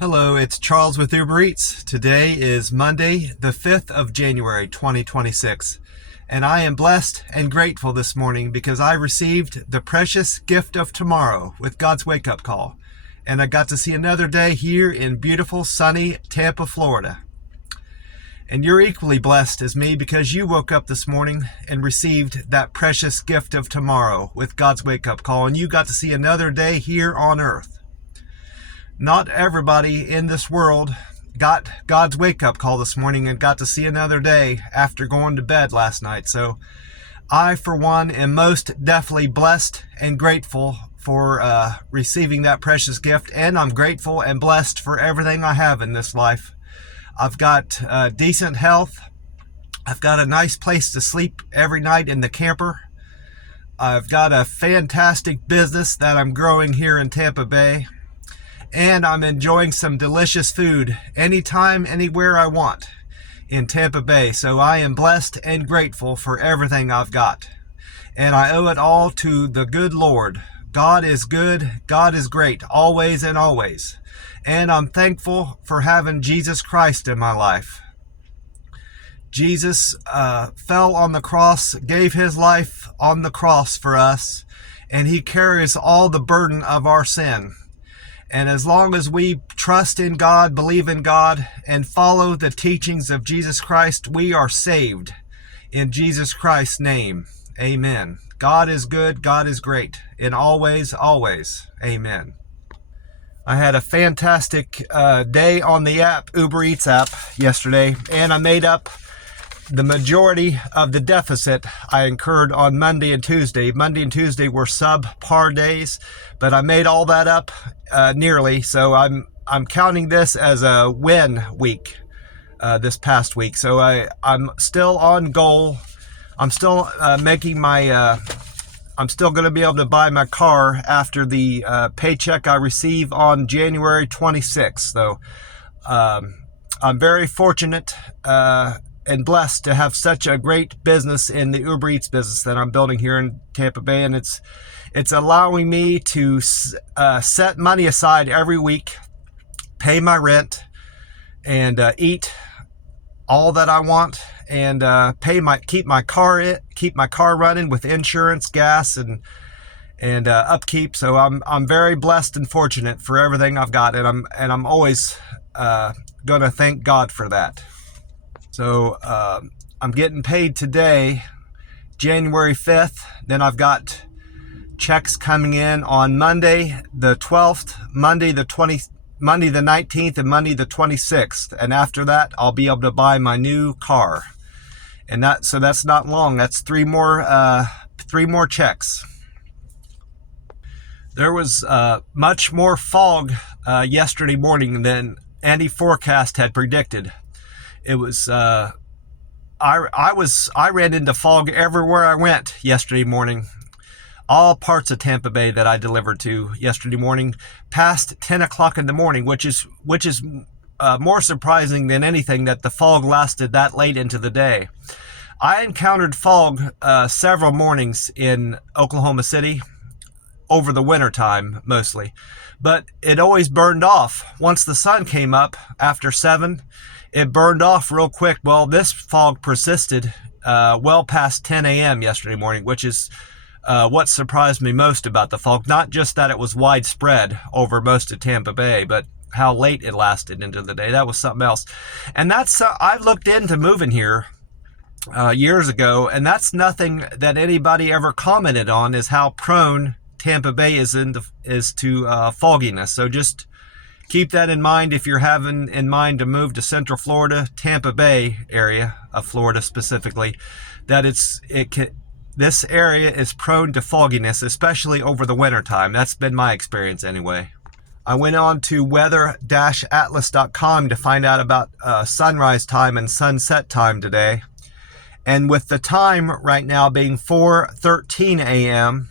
Hello, it's Charles with Uber Eats. Today is Monday, the 5th of January, 2026. And I am blessed and grateful this morning because I received the precious gift of tomorrow with God's wake-up call. And I got to see another day here in beautiful, sunny Tampa, Florida. And you're equally blessed as me because you woke up this morning and received that precious gift of tomorrow with God's wake-up call. And you got to see another day here on earth. Not everybody in this world got God's wake-up call this morning and got to see another day after going to bed last night. So I, for one, am most definitely blessed and grateful for receiving that precious gift. And I'm grateful and blessed for everything I have in this life. I've got decent health. I've got a nice place to sleep every night in the camper. I've got a fantastic business that I'm growing here in Tampa Bay. And I'm enjoying some delicious food anytime, anywhere I want in Tampa Bay. So I am blessed and grateful for everything I've got. And I owe it all to the good Lord. God is good. God is great, always and always. And I'm thankful for having Jesus Christ in my life. Jesus fell on the cross, gave his life on the cross for us, and he carries all the burden of our sin. And as long as we trust in God, believe in God, and follow the teachings of Jesus Christ, we are saved in Jesus Christ's name. Amen. God is good. God is great. And always, always. Amen. I had a fantastic day on the app, Uber Eats app, yesterday, and I made up the majority of the deficit I incurred on Monday and Tuesday. Monday and Tuesday were subpar days, but I made all that up nearly. So I'm counting this as a win week this past week. So I'm still on goal. I'm still making my. I'm still going to be able to buy my car after the paycheck I receive on January 26th. So I'm very fortunate and blessed to have such a great business in the Uber Eats business that I'm building here in Tampa Bay. And it's allowing me to set money aside every week, pay my rent, and eat all that I want, and keep my car running with insurance, gas, and upkeep. So I'm very blessed and fortunate for everything I've got, and I'm always going to thank God for that. So I'm getting paid today, January 5th. Then I've got checks coming in on Monday the 12th, Monday the 19th, and Monday the 26th. And after that, I'll be able to buy my new car. And so that's not long. That's three more checks. There was much more fog yesterday morning than any forecast had predicted. It was I ran into fog everywhere I went yesterday morning. All parts of Tampa Bay that I delivered to yesterday morning, past 10 o'clock in the morning, which is more surprising than anything that the fog lasted that late into the day. I encountered fog several mornings in Oklahoma City over the winter time mostly, but it always burned off. Once the sun came up after 7, it burned off real quick. Well, this fog persisted well past 10 a.m. yesterday morning, which is what surprised me most about the fog. Not just that it was widespread over most of Tampa Bay, but how late it lasted into the day. That was something else. And that's I've looked into moving here years ago, and that's nothing that anybody ever commented on, is how prone Tampa Bay is to fogginess. So just keep that in mind if you're having in mind to move to Central Florida, Tampa Bay area of Florida specifically, that this area is prone to fogginess, especially over the winter time. That's been my experience anyway. I went on to weather-atlas.com to find out about sunrise time and sunset time today. And with the time right now being 4:13 a.m.,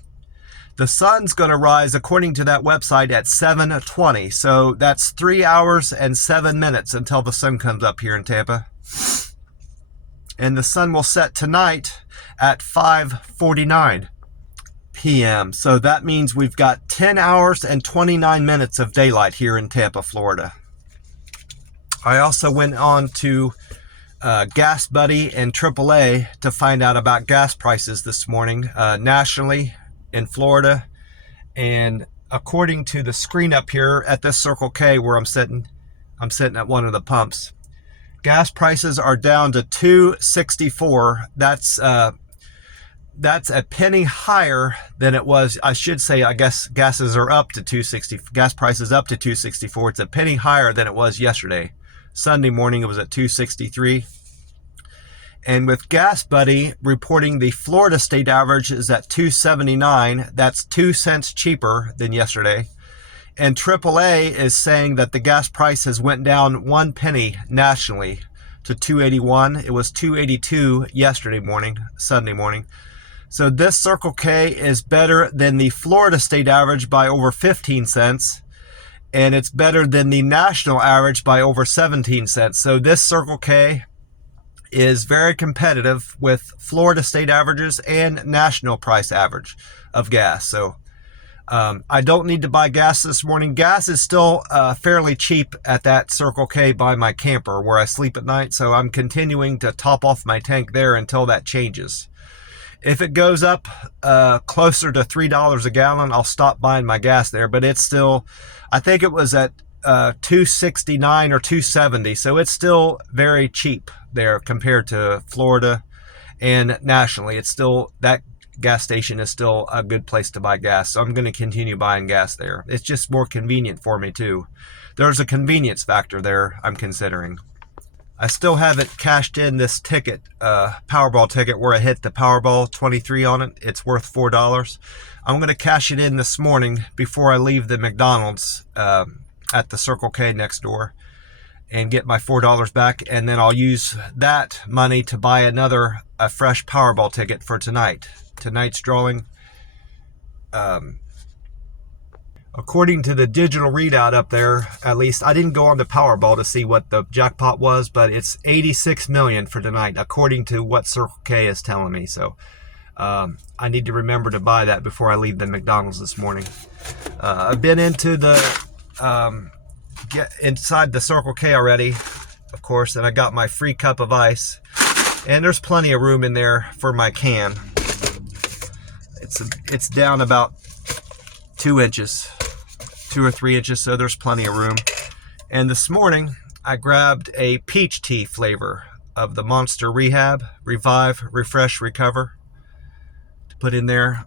the sun's going to rise, according to that website, at 7:20. So that's 3 hours and 7 minutes until the sun comes up here in Tampa. And the sun will set tonight at 5:49 p.m. So that means we've got 10 hours and 29 minutes of daylight here in Tampa, Florida. I also went on to Gas Buddy and AAA to find out about gas prices this morning nationally in Florida. And according to the screen up here at this Circle K where I'm sitting at one of the pumps, gas prices are down to $2.64. That's a penny higher than it was. I should say, I guess gases are up to $2.60. Gas prices up to $2.64. It's a penny higher than it was yesterday. Sunday morning it was at $2.63. And with Gas Buddy reporting the Florida state average is at $2.79. That's 2 cents cheaper than yesterday. And AAA is saying that the gas price has went down 1 penny nationally to $2.81. It was $2.82 yesterday morning, Sunday morning. So this Circle K is better than the Florida state average by over 15 cents. And it's better than the national average by over 17 cents. So this Circle K is very competitive with Florida state averages and national price average of gas. So I don't need to buy gas this morning. Gas is still fairly cheap at that Circle K by my camper where I sleep at night. So I'm continuing to top off my tank there until that changes. If it goes up closer to $3 a gallon, I'll stop buying my gas there. But it's still, I think it was at $2.69 or $2.70. So it's still very cheap there compared to Florida and nationally. It's still, that gas station is still a good place to buy gas. So I'm going to continue buying gas there. It's just more convenient for me too. There's a convenience factor there I'm considering. I still haven't cashed in this ticket, Powerball ticket, where I hit the Powerball 23 on it. It's worth $4. I'm going to cash it in this morning before I leave the McDonald's at the Circle K next door and get my $4 back. And then I'll use that money to buy a fresh Powerball ticket for tonight. Tonight's drawing. According to the digital readout up there, at least, I didn't go on the Powerball to see what the jackpot was, but it's 86 million for tonight, according to what Circle K is telling me. So I need to remember to buy that before I leave the McDonald's this morning. I've been into get inside the Circle K already, of course, and I got my free cup of ice. And there's plenty of room in there for my can. It's down about 2 inches. 2 or 3 inches, so there's plenty of room. And this morning I grabbed a peach tea flavor of the Monster Revive, Refresh, Recover to put in there.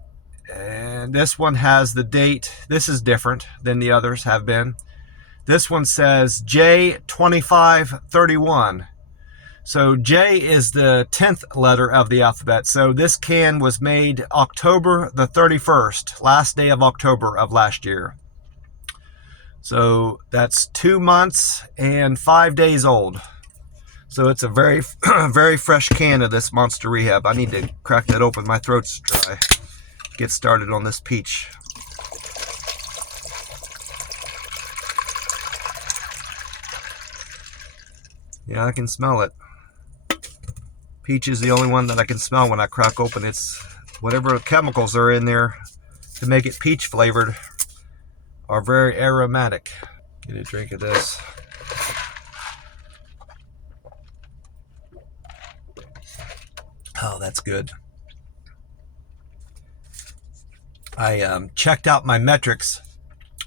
And this one has the date. This is different than the others have been. This one says J2531. So J is the 10th letter of the alphabet. So this can was made October the 31st, last day of October of last year. So that's 2 months and 5 days old. So it's a very, very fresh can of this Monster Rehab. I need to crack that open. My throat's dry. Get started on this peach. Yeah, I can smell it. Peach is the only one that I can smell when I crack open. It's whatever chemicals are in there to make it peach flavored are very aromatic. Get a drink of this. Oh, that's good. I checked out my metrics.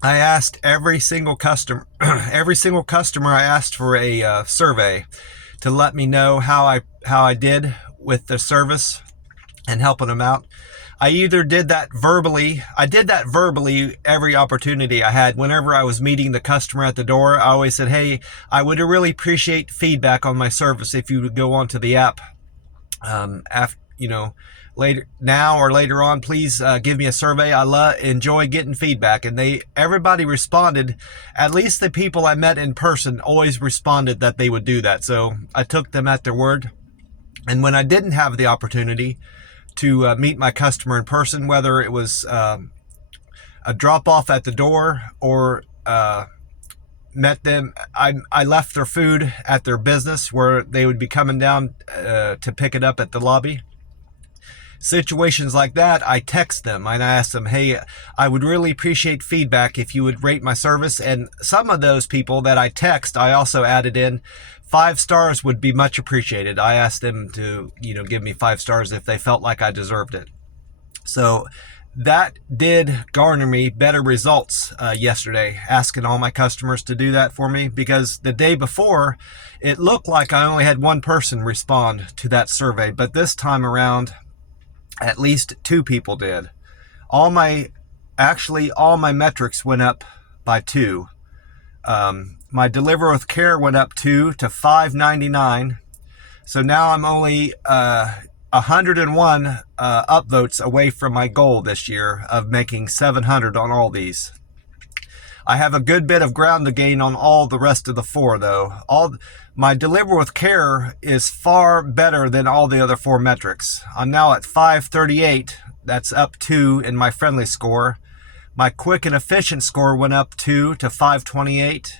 I asked every single customer, I asked for a survey to let me know how I did with the service and helping them out. I either did that verbally. I did that verbally every opportunity I had. Whenever I was meeting the customer at the door, I always said, hey, I would really appreciate feedback on my service if you would go onto the app after, later now or later on, please give me a survey. I enjoy getting feedback. And everybody responded. At least the people I met in person always responded that they would do that. So I took them at their word. And when I didn't have the opportunity to meet my customer in person, whether it was a drop off at the door or met them, I left their food at their business where they would be coming down to pick it up at the lobby. situations like that, I text them and I ask them, hey, I would really appreciate feedback if you would rate my service. And some of those people that I text, I also added in 5 stars would be much appreciated. I asked them to, give me 5 stars if they felt like I deserved it. So that did garner me better results yesterday, asking all my customers to do that for me, because the day before it looked like I only had one person respond to that survey, but this time around at least 2 people did. All my metrics went up by 2. My deliver with care went up 2 to $5.99. So now I'm only 101 upvotes away from my goal this year of making 700 on all these. I have a good bit of ground to gain on all the rest of the 4, though. My deliver with care is far better than all the other 4 metrics. I'm now at 538. That's up 2 in my friendly score. My quick and efficient score went up 2 to 528.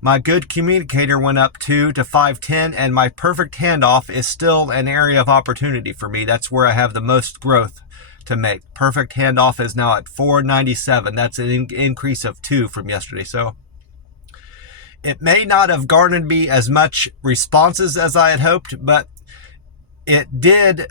My good communicator went up 2 to 510, and my perfect handoff is still an area of opportunity for me. That's where I have the most growth to make. Perfect handoff is now at 497. That's an increase of 2 from yesterday. So it may not have garnered me as much responses as I had hoped, but it did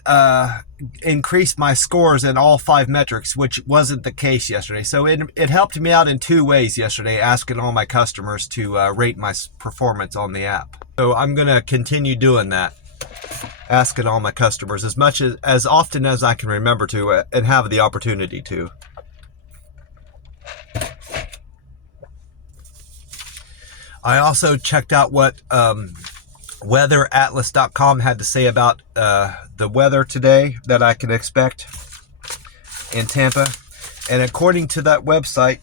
increase my scores in all 5 metrics, which wasn't the case yesterday. So it helped me out in 2 ways yesterday, asking all my customers to rate my performance on the app. So I'm going to continue doing that, asking all my customers as often as I can remember to and have the opportunity to. I also checked out what weatheratlas.com had to say about the weather today that I can expect in Tampa. And according to that website,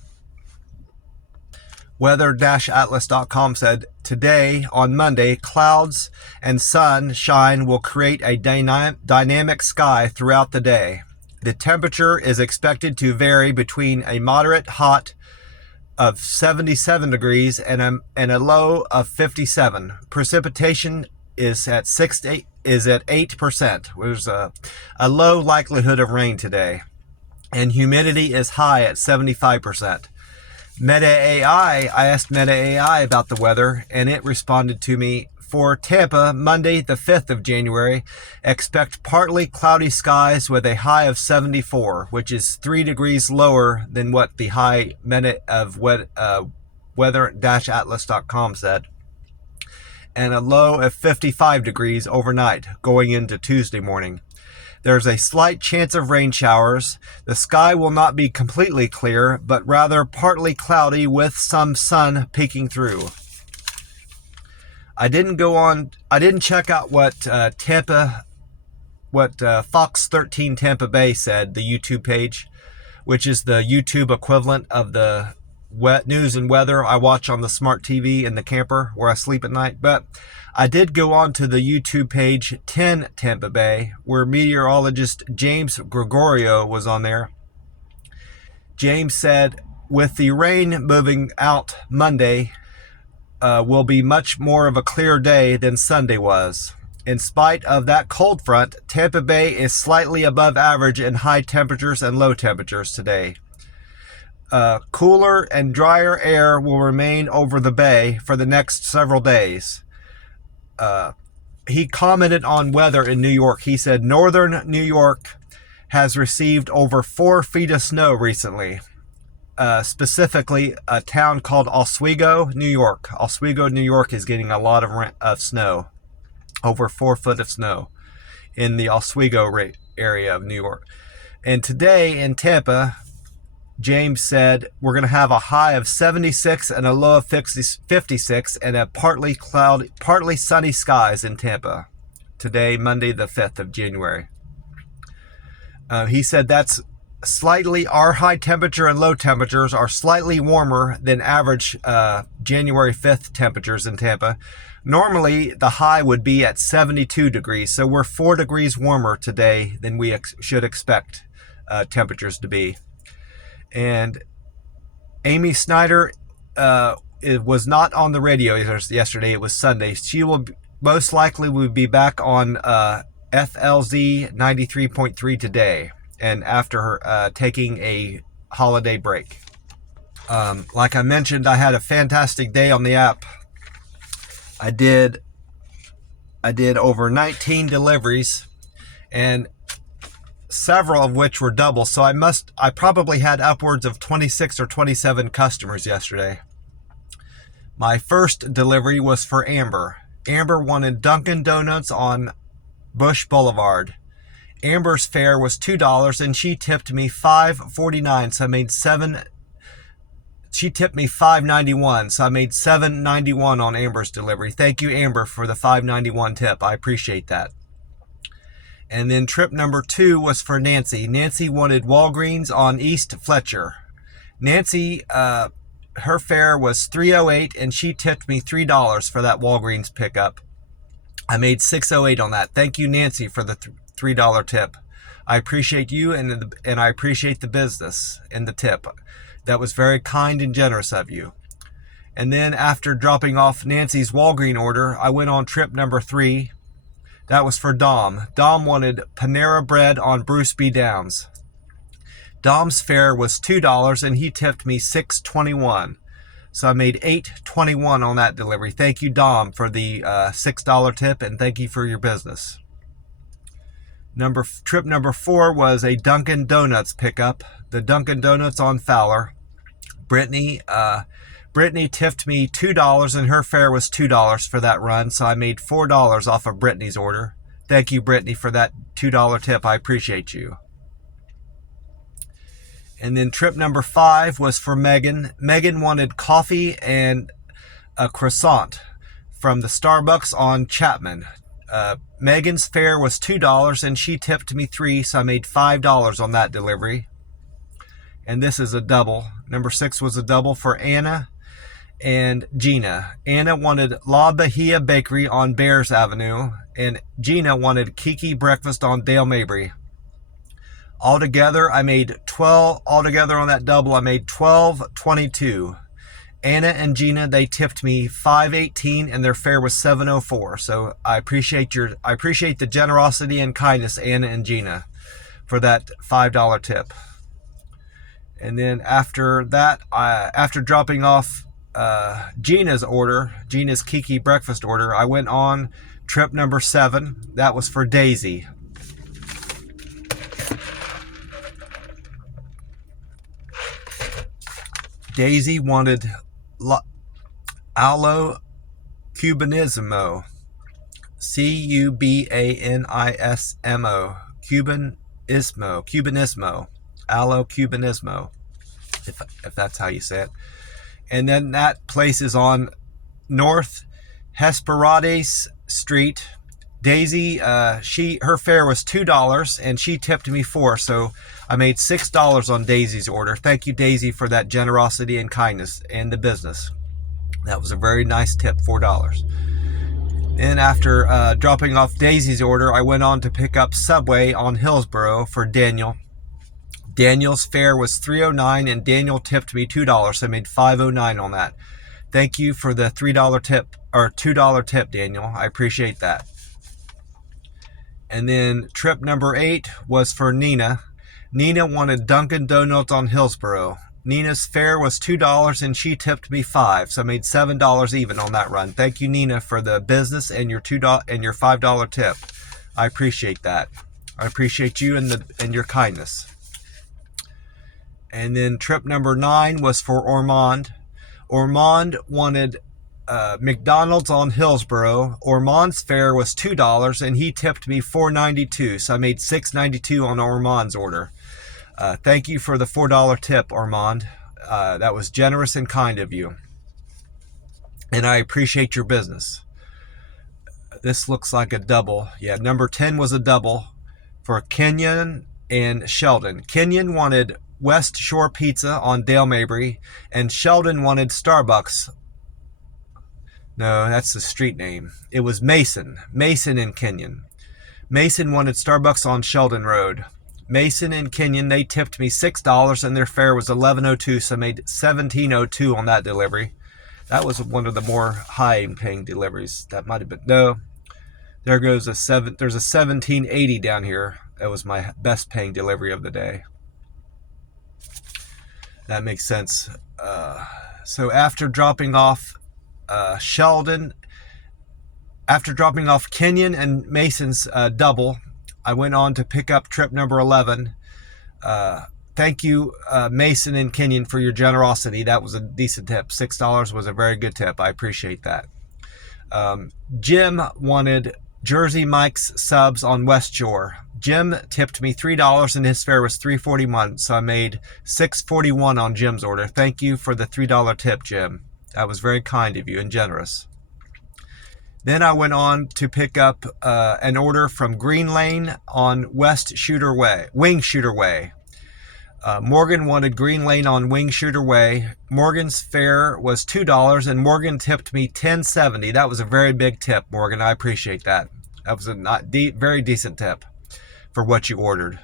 weather-atlas.com said, today on Monday, clouds and sunshine will create a dynamic sky throughout the day. The temperature is expected to vary between a moderate hot of 77 degrees and a low of 57. Precipitation is at 8%. There's a low likelihood of rain today, and humidity is high at 75%. Meta AI, I asked Meta AI about the weather, and it responded to me, for Tampa, Monday the 5th of January, expect partly cloudy skies with a high of 74, which is 3 degrees lower than what the high Meta of weather-atlas.com said, and a low of 55 degrees overnight going into Tuesday morning. There's a slight chance of rain showers. The sky will not be completely clear, but rather partly cloudy with some sun peeking through. I didn't check out what Fox 13 Tampa Bay said, the YouTube page, which is the YouTube equivalent of the news and weather I watch on the smart TV in the camper where I sleep at night. But I did go on to the YouTube page 10 Tampa Bay, where meteorologist James Gregorio was on there. James said, with the rain moving out Monday, will be much more of a clear day than Sunday was. In spite of that cold front, Tampa Bay is slightly above average in high temperatures and low temperatures today. Cooler and drier air will remain over the bay for the next several days. He commented on weather in New York. He said northern New York has received over 4 feet of snow recently. Specifically a town called Oswego, New York. Oswego, New York is getting a lot of snow, over 4 foot of snow in the Oswego area of New York. And today in Tampa, James said we're going to have a high of 76 and a low of 56 and a partly sunny skies in Tampa today, Monday the 5th of January. He said that's slightly, our high temperature and low temperatures are slightly warmer than average January 5th temperatures in Tampa. Normally, the high would be at 72 degrees, so we're 4 degrees warmer today than we should expect temperatures to be. And Amy Snyder it was not on the radio yesterday. It was Sunday. She will most likely be back on FLZ 93.3 today, and after taking a holiday break. Like I mentioned, I had a fantastic day on the app. I did over 19 deliveries, and several of which were double. So I probably had upwards of 26 or 27 customers yesterday. My first delivery was for Amber. Amber wanted Dunkin' Donuts on Bush Boulevard. Amber's fare was $2 and she tipped me $5.49, so I made she tipped me $5.91, so I made $7.91 on Amber's delivery. Thank you, Amber, for the $5.91 tip. I appreciate that. And then trip number 2 was for Nancy. Nancy wanted Walgreens on East Fletcher. Nancy, her fare was $3.08 and she tipped me $3 for that Walgreens pickup. I made $6.08 on that. Thank you, Nancy, for the $3 tip. I appreciate you, and I appreciate the business and the tip. That was very kind and generous of you. And then after dropping off Nancy's Walgreens order, I went on trip number 3. That was for Dom. Dom wanted Panera Bread on Bruce B. Downs. Dom's fare was $2 and he tipped me $6.21. So I made $8.21 on that delivery. Thank you, Dom, for the $6 tip, and thank you for your business. Trip number 4 was a Dunkin' Donuts pickup. The Dunkin' Donuts on Fowler. Brittany tipped me $2 and her fare was $2 for that run, so I made $4 off of Brittany's order. Thank you, Brittany, for that $2 tip. I appreciate you. And then trip number 5 was for Megan. Megan wanted coffee and a croissant from the Starbucks on Chapman. Megan's fare was $2 and she tipped me $3, so I made $5 on that delivery. And this is a double. Number 6 was a double for Anna and Gina. Anna wanted La Bahia Bakery on Bears Avenue, and Gina wanted Kiki Breakfast on Dale Mabry. Altogether on that double, I made $12.22. Anna and Gina, they tipped me $5.18 and their fare was $7.04. So I appreciate the generosity and kindness, Anna and Gina, for that $5 tip. And then after that, after dropping off Gina's Kiki breakfast order, I went on trip number 7. That was for Daisy. Daisy wanted Allo Cubanismo. Cubanismo. Cubanismo. Allo Cubanismo. If that's how you say it. And then that place is on North Hesperades Street. Daisy, her fare was $2 and she tipped me $4, so I made $6 on Daisy's order. Thank you, Daisy, for that generosity and kindness and the business. That was a very nice tip, $4. And after dropping off Daisy's order, I went on to pick up Subway on Hillsborough for Daniel. Daniel's fare was $3.09 and Daniel tipped me $2, so I made $5.09 on that. Thank you for the $3 tip, or $2 tip, Daniel. I appreciate that. And then trip number 8 was for Nina. Nina wanted Dunkin' Donuts on Hillsborough. Nina's fare was $2 and she tipped me $5, so I made $7 even on that run. Thank you, Nina, for the business and your $5 tip. I appreciate that. I appreciate you and your kindness. And then trip number 9 was for Ormond. Ormond wanted McDonald's on Hillsborough. Ormond's fare was $2 and he tipped me $4.92, so I made $6.92 on Ormond's order. Thank you for the $4 tip, Ormond. That was generous and kind of you, and I appreciate your business. This looks like a double. Yeah, number 10 was a double for Kenyon and Sheldon. Kenyon wanted West Shore Pizza on Dale Mabry, and Sheldon wanted Starbucks. No, that's the street name. It was Mason and Kenyon. Mason wanted Starbucks on Sheldon Road. Mason and Kenyon, they tipped me $6 and their fare was $11.02, so I made $17.02 on that delivery. That was one of the more high-paying deliveries. That might have been, no, There goes there's a 1780 down here. That was my best paying delivery of the day. That makes sense. So after dropping off Sheldon, after dropping off Kenyon and Mason's double, I went on to pick up trip number 11. Thank you, Mason and Kenyon, for your generosity. That was a decent tip. $6 was a very good tip. I appreciate that. Jim wanted Jersey Mike's subs on West Shore. Jim tipped me $3 and his fare was $3.41, so I made $6.41 on Jim's order. Thank you for the $3 tip, Jim. That was very kind of you and generous. Then I went on to pick up an order from Green Lane on Wing Shooter Way. Morgan wanted Green Lane on Wing Shooter Way. Morgan's fare was $2 and Morgan tipped me $10.70. That was a very big tip, Morgan. I appreciate that. That was a very decent tip for what you ordered.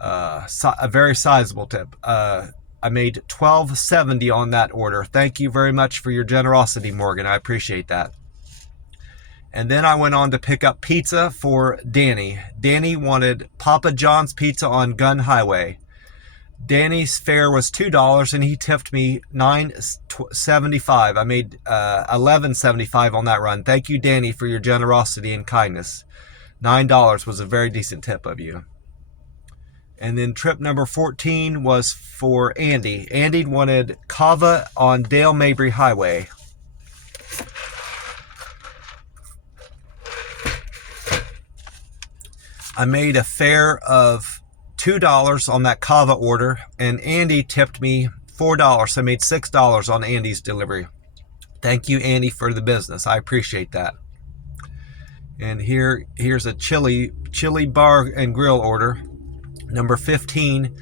A very sizable tip. I made $12.70 on that order. Thank you very much for your generosity, Morgan. I appreciate that. And then I went on to pick up pizza for Danny. Danny wanted Papa John's pizza on Gun Highway. Danny's fare was $2 and he tipped me $9.75. I made $11.75 on that run. Thank you, Danny, for your generosity and kindness. $9 was a very decent tip of you. And then trip number 14 was for Andy. Andy wanted Kava on Dale Mabry Highway. I made a fare of $2 on that Kava order, and Andy tipped me $4. So I made $6 on Andy's delivery. Thank you, Andy, for the business. I appreciate that. And here's a chili bar and grill order. Number 15,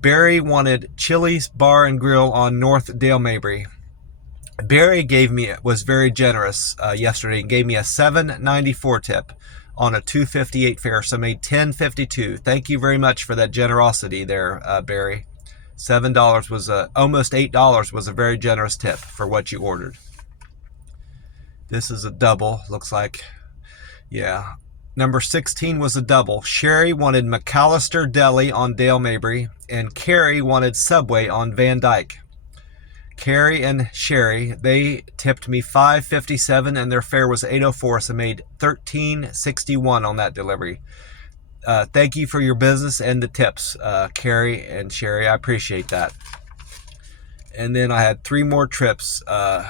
Barry wanted Chili's Bar and Grill on North Dale Mabry. Barry was very generous yesterday and gave me a $7.94 tip on a $2.58 fare, so I made $10.52. Thank you very much for that generosity there, Barry. $7 was almost $8 was a very generous tip for what you ordered. This is a double, looks like. Yeah. Number 16 was a double. Sherry wanted McAllister Deli on Dale Mabry, and Carrie wanted Subway on Van Dyke. Carrie and Sherry, they tipped me $5.57 and their fare was $8.04, so I made $13.61 on that delivery. Thank you for your business and the tips, Carrie and Sherry. I appreciate that. And then I had 3 more trips to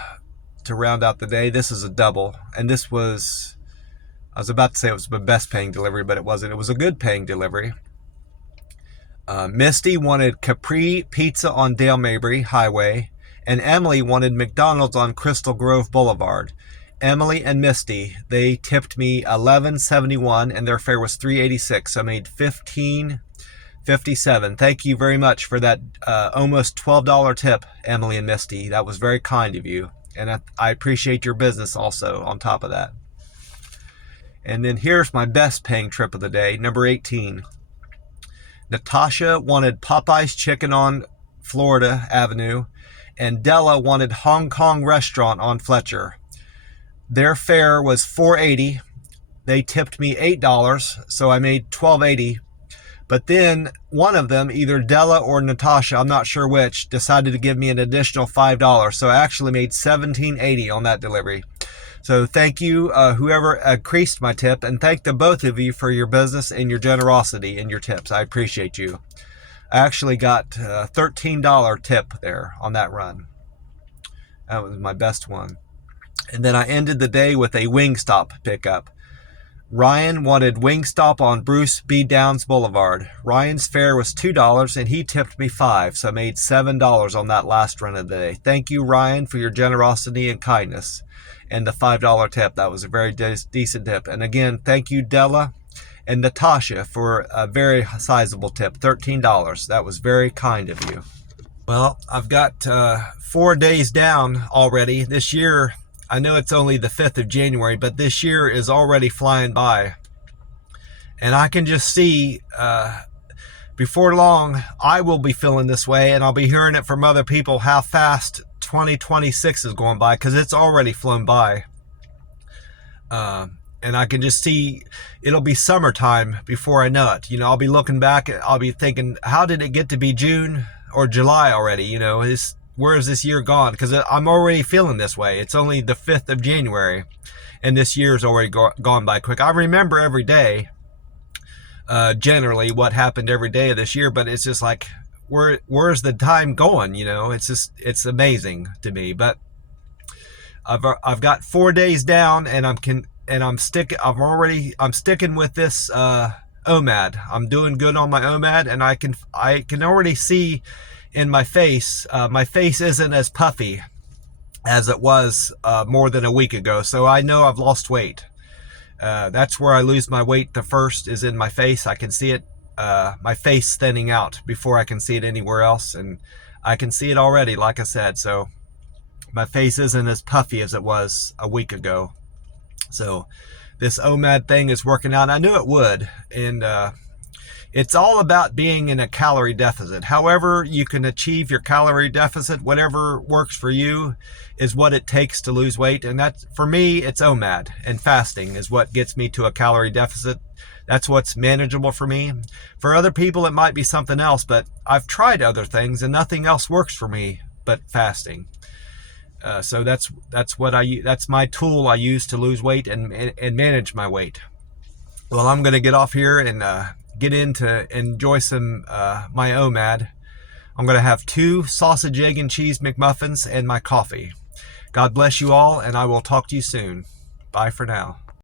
round out the day. This is a double, and this was, I was about to say it was my best paying delivery, but it wasn't. It was a good paying delivery. Misty wanted Capri Pizza on Dale Mabry Highway, and Emily wanted McDonald's on Crystal Grove Boulevard. Emily and Misty, they tipped me $11.71 and their fare was $3.86. So I made $15.57. Thank you very much for that almost $12 tip, Emily and Misty. That was very kind of you, and I appreciate your business also on top of that. And then here's my best paying trip of the day, number 18. Natasha wanted Popeye's Chicken on Florida Avenue, and Della wanted Hong Kong Restaurant on Fletcher. Their fare was $4.80. They tipped me $8, so I made $12.80. But then one of them, either Della or Natasha, I'm not sure which, decided to give me an additional $5. So I actually made $17.80 on that delivery. So thank you, whoever increased my tip, and thank the both of you for your business and your generosity and your tips. I appreciate you. I actually got a $13 tip there on that run. That was my best one. And then I ended the day with a Wingstop pickup. Ryan wanted Wingstop on Bruce B. Downs Boulevard. Ryan's fare was $2 and he tipped me $5, so I made $7 on that last run of the day. Thank you, Ryan, for your generosity and kindness. And the $5 tip, that was a very decent tip. And again, thank you, Della and Natasha, for a very sizable tip, $13. That was very kind of you. Well, I've got 4 days down already. This year, I know it's only the 5th of January, but this year is already flying by. And I can just see before long, I will be feeling this way, and I'll be hearing it from other people how fast 2026 is going by, because it's already flown by. And I can just see it'll be summertime before I know it. I'll be looking back, I'll be thinking, how did it get to be June or July already? Where is this year gone? Because I'm already feeling this way. It's only the 5th of January, and this year's already gone by quick. I remember every day, generally what happened every day of this year, but it's just like, where's the time going? It's amazing to me. But I've got 4 days down, and I'm sticking with this OMAD. I'm doing good on my OMAD, and I can already see in my face. My face isn't as puffy as it was more than a week ago. So I know I've lost weight. That's where I lose my weight the first, is in my face. I can see it, my face thinning out before I can see it anywhere else, and I can see it already, like I said. So my face isn't as puffy as it was a week ago. So this OMAD thing is working out. I knew it would, and it's all about being in a calorie deficit. However you can achieve your calorie deficit, whatever works for you is what it takes to lose weight. And that's, for me, it's OMAD, and fasting is what gets me to a calorie deficit. That's what's manageable for me. For other people, it might be something else, but I've tried other things and nothing else works for me but fasting. So that's my tool I use to lose weight and manage my weight. Well, I'm going to get off here and get in to enjoy some my OMAD. I'm going to have 2 sausage, egg, and cheese McMuffins and my coffee. God bless you all, and I will talk to you soon. Bye for now.